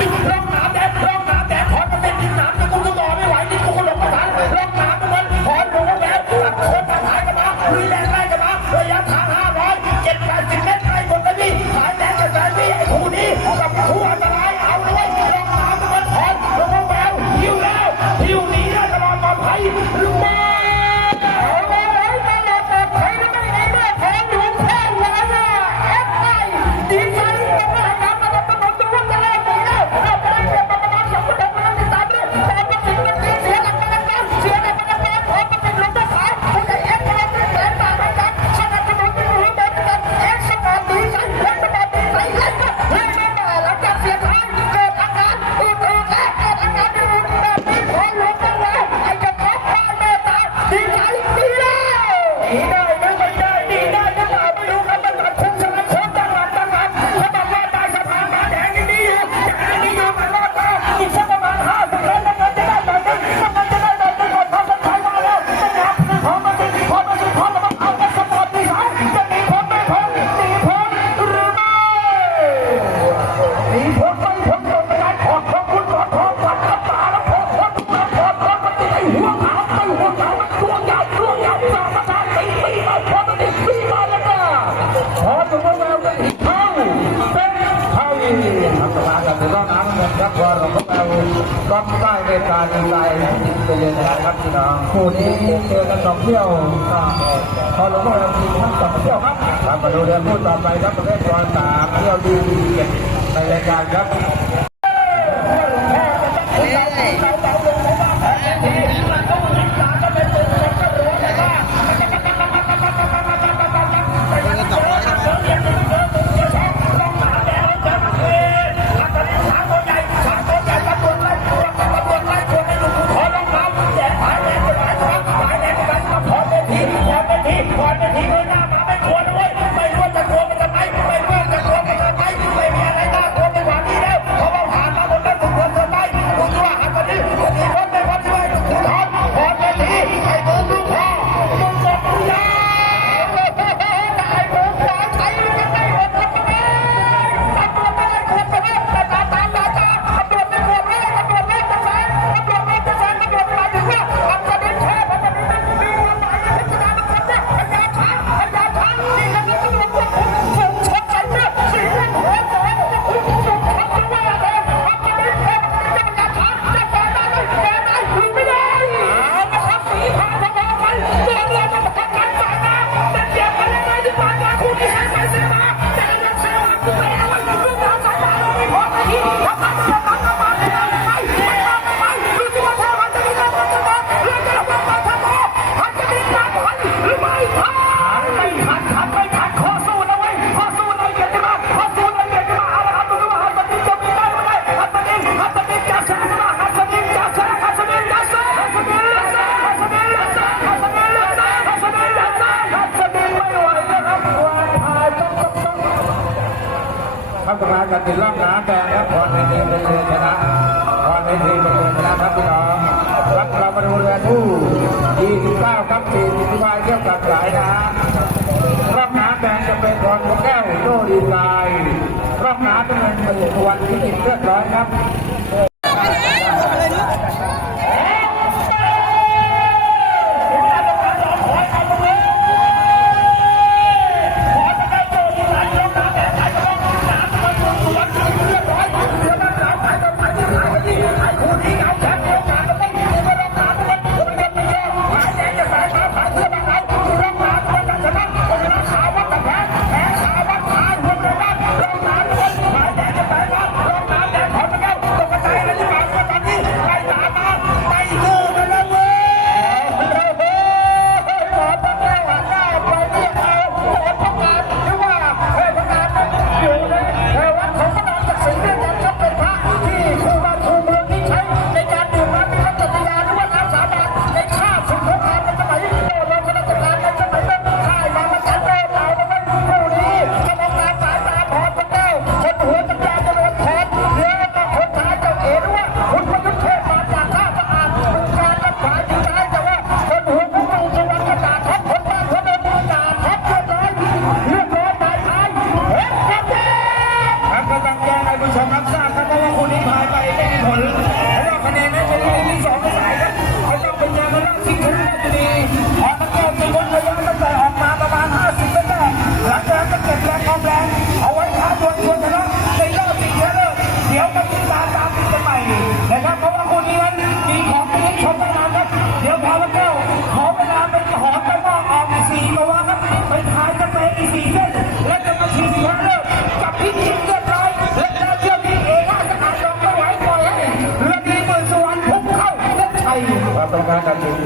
Ich ปลาดีใจติดไปเลยนะครับพี่น้องคู่นี้เจอกันสองเที่ยวพอลงมาทีทั้งสองเที่ยวครับครับมาดูเรื่องพูดต่อไปครับประเภทตอนสามเที่ยวดีเจ็ดในรายการครับ กรรมการติดล่องน้ำแดงครับพรเวทีเป็นเรืชนะพรในทีเป็นเรืชนะครับพี่น้องรับเรามาดูเรือคู่29ครับที่สิบวายเที่ยวกับหลายนะร่องน้ำแดงจะเป็นพรแก้วโนดีไซน์ร่องน้ำจะเป็นเรือวันที่ติดเรียบร้อยครับ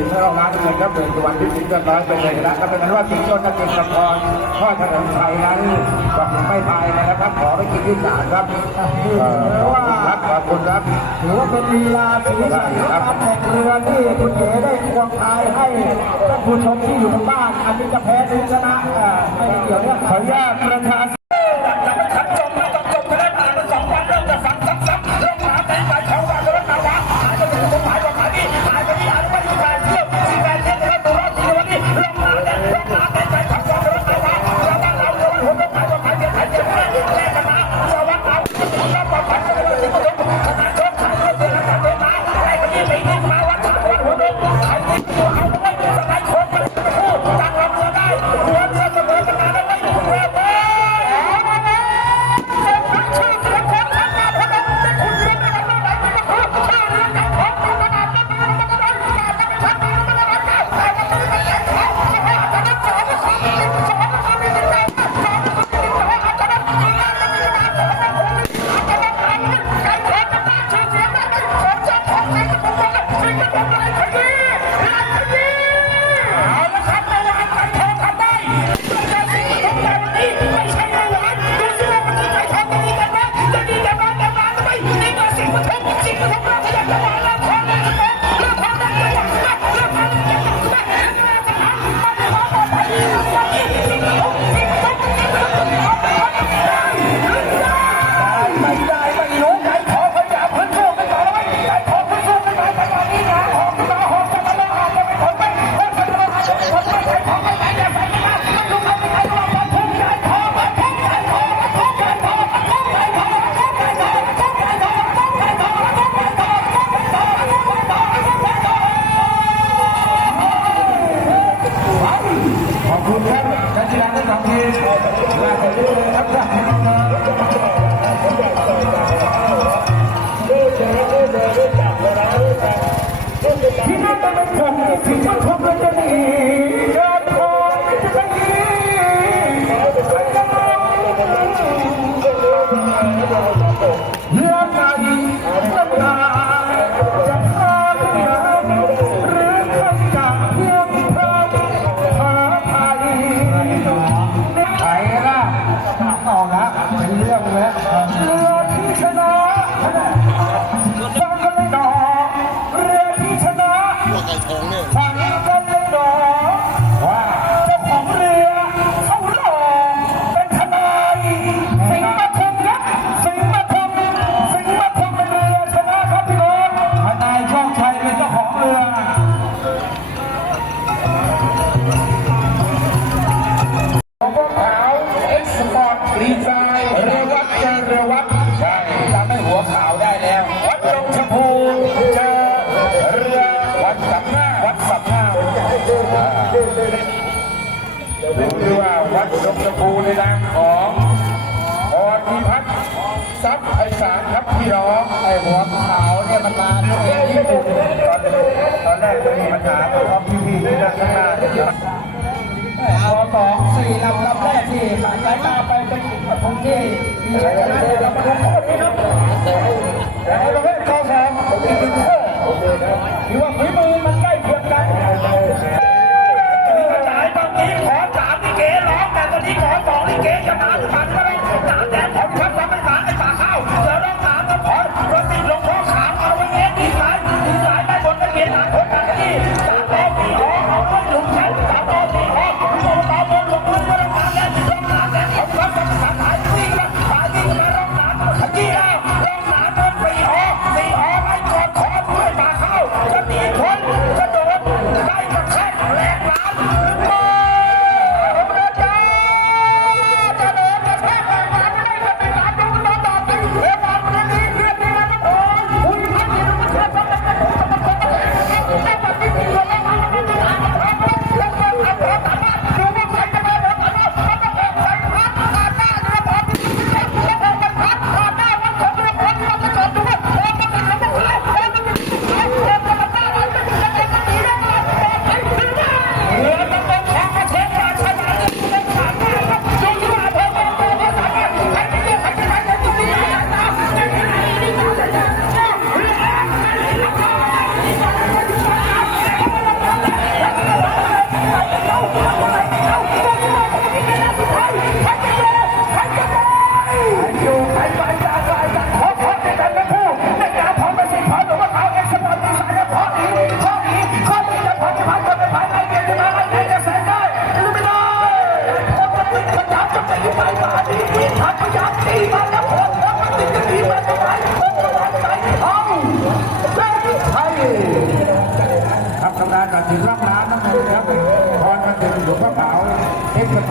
สินแะรองร้านเลยครับเปินสุวรรณพิสิทธิ์ก็ร้อยไปเลยนะก็เป็นนั้นว่าสิงโตนักเก็ตละครข้อถนนชัยนั้นบอกไม่ตายนะครับขอไปกินที่ศาลครับถือว่ารับขอบคุณครับถือว่าเป็นลีลาสีสันการแข่งเรือที่คุณเก๋ได้ควงพายให้ท่านผู้ชมที่อยู่ทางบ้าน อันนี้จะแพ้หรือชนะไม่เกี่ยวเรื่องขออนุญาตประธาน หรือว่าวัดหมวงปู่ในนามของพรพิพัฒน์ทรัพย์ไอสารครับพี่น้องไอหัวขาวเนี่ยมันมาที่ญี่ปุ่นตอนตอนแรกจะมีปัญหาเพรพี่พี่ที่นั่งข้างหน้าเอาสองสี่ลำลำแรกที่ผ่านสายตาไปเป็นปฐงที่มีชัยชนะเดี๋วเราไปดูโทษนี้ครับแดี๋ยวเราให้ข้อสามถือว่าฝีมือ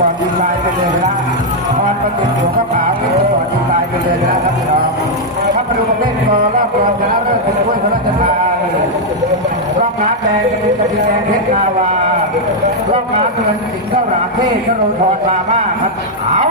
ก่อนยิงลายไปเลยนะพรประติษหัวข้าวขาวนี่อนยิงลายไปเลยนะครับพี่น้องถ้ามาดูประเภทกอรอบรองชนะเลิศเป็นถ้วยพระราชทานรอบน้ำแดงจะเป็นตะพีแดงเพชรนาวารอบน้ำเงินสิงห์ข้าาเทศนรุนทรมาม่าครับเอา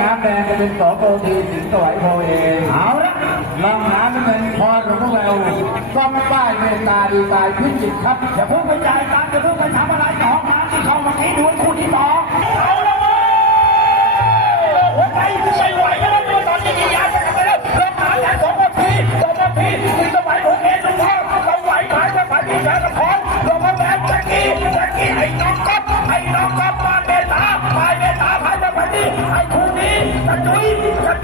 น้ำแดงจะเป็นสองโพทีสิงสวัยโพเองเอาละลำน้ำเป็นพรของพวกเราต้องป้ายเมตตาดีตายพิจิตครับอย่าพิ่งไปจายตังอย่าเพิ่งไปทำอะไรหรอกาะที่เขามาให้ดูคู่ที่สองเอาละเว้ยหัวใจไม่ไหวแล้วมือตอนนี้กินยาสกัดไปแล้วลำน้ำแดงสองโพทีสองโพทีสิงสวัยโพเองทุกท่านเราไหวไหมเราไหวที่แสนละครเราก็แบกแบกกี้แบกกี้ไอ้น้องก๊อฟไอ้น้องก๊อฟมาเมตตาไปเมตตาพายจะไปที่ไอ้ แต่ทวีปมั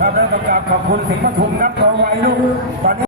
ครับแล้วกำกับขอบคุณสิงห์ปทุมนักเอาไว้ลูกตอนนี้